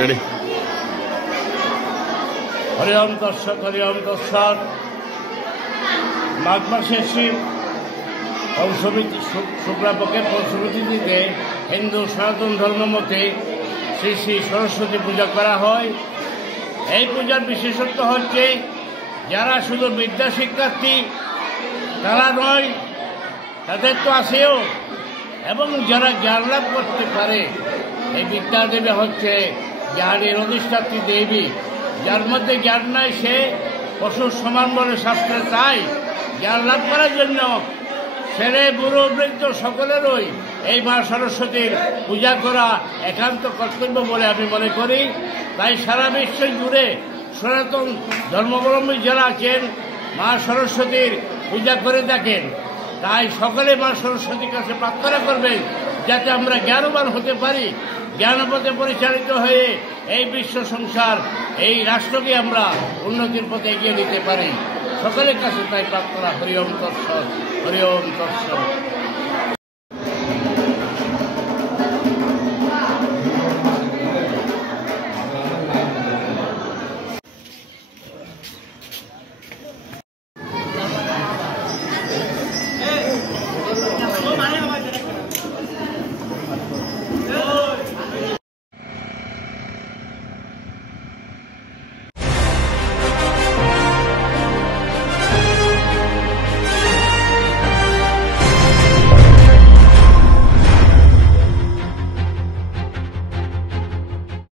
Ready? Hariom দর্শক হরিওম দর্শক মাঘ মাসের পৌষমী শুক্লাপক্ষে পৌষমী তিথিতে হিন্দু সনাতন ধর্ম মতে শ্রী শ্রী সরস্বতী পূজা করা হয়। এই পূজার বিশেষত্ব হচ্ছে যারা শুধু বিদ্যা শিক্ষার্থী তারা নয়, তাদের তো আছেও, এবং যারা জ্ঞান লাভ করতে পারে এই বিদ্যা দেবী হচ্ছে জ্ঞানের অধিষ্ঠাত্রী দেবী। যার মধ্যে জ্ঞান নাই সে পশুর সমান বলে শাস্ত্রে, তাই জ্ঞান লাভ করার জন্য ছেলে বুড়ো বৃদ্ধ সকলেরই এই মা সরস্বতীর পূজা করা একান্ত কর্তব্য বলে আমি মনে করি। তাই সারা বিশ্ব জুড়ে সনাতন ধর্মাবলম্বী যারা আছেন মা সরস্বতীর পূজা করে থাকেন। তাই সকলে মা সরস্বতীর কাছে প্রার্থনা করবেন যাতে আমরা জ্ঞানবান হতে পারি, জ্ঞানপথে পরিচালিত হয়ে এই বিশ্ব সংসার এই রাষ্ট্রকে আমরা উন্নতির পথে এগিয়ে নিতে পারি। সকলের কাছে তাই প্রার্থনা। হরিওম তৎসৎ, হরিওম তৎসৎ।